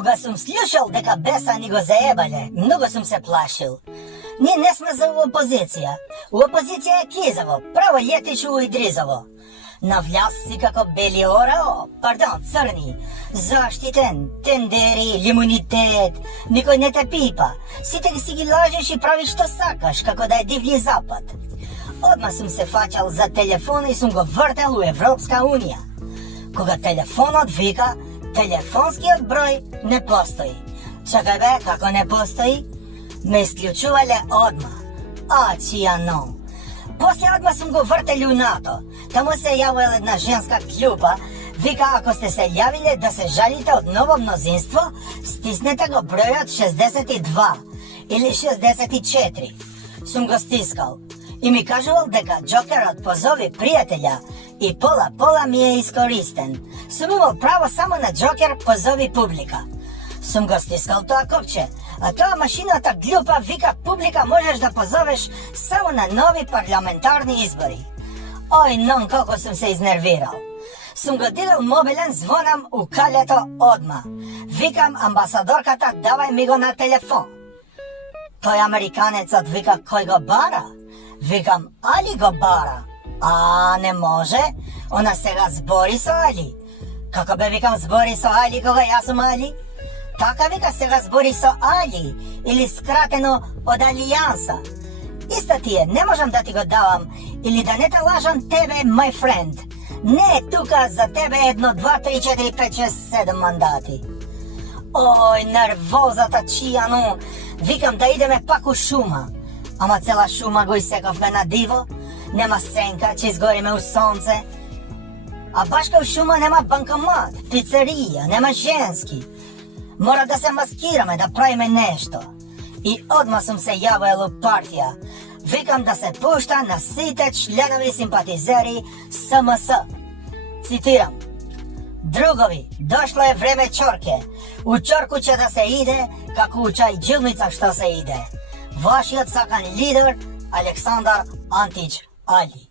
Кога сум слушал дека беса ни го заебале, многу сум се плашил. Ние не сме за опозиција. Опозиција е Кизово, право Летичово и Дризово. На вляз си како бели орао, црни, заштитен, тендери, лимунитет, никој не те пипа. Сите си ги лажеш и правиш што сакаш, како да е дивљи запад. Одма сум се фаќал за телефон и сум го вртел у Европска Унија. Кога телефонот вика, телефонскиот број не постои. Чакај бе, како не постои? Ме исклучувале одма. Ачијано. После одма сум го вртел у НАТО. Таму се јавила една женска клјупа. Вика, ако сте се јавиле да се жалите од ново мнозинство, стиснете го бројот 62 или 64. Сум го стискал. И ми кажувал дека Джокерот позови пријателја и пола ми е искористен. Сум имал право само на Джокер позови публика. Сум го стискал тоа копче, а тоа машината глупа вика публика можеш да позовеш само на нови парламентарни избори. Ој, нон колко сум се изнервирал. Сум го дигал мобилен, звонам у калето одма. Викам амбасадорката, давај ми го на телефон. Тој американецот вика, кој го бара? Викам, Али го бара. А, не може, она сега збори со Али. Како бе, викам, збори со Али кога јас сум Али? Така вика, сега збори со Али, или скратено од Алијанса. Иста ти е, не можам да ти го давам, или да не те лажам тебе, my friend. Не е тука за тебе 1, 2, 3, 4, 5, 6, 7 мандати. Ој, нервозата чијано, викам да идеме пак у шума. Ама цела шума го исековме на диво, нема сенка, че изгориме у сонце. А баш кај шума нема банкомат, пицерија, нема женски. Мора да се маскираме, да правиме нешто. И одма сум се јавил у партија. Викам да се пушта на сите членови симпатизери СМС. Цитирам. Другови, дошло е време чорке. У чорку ќе да се иде, како у чајджилница што се иде. Вашиот сакан лидер Александар Антич Али.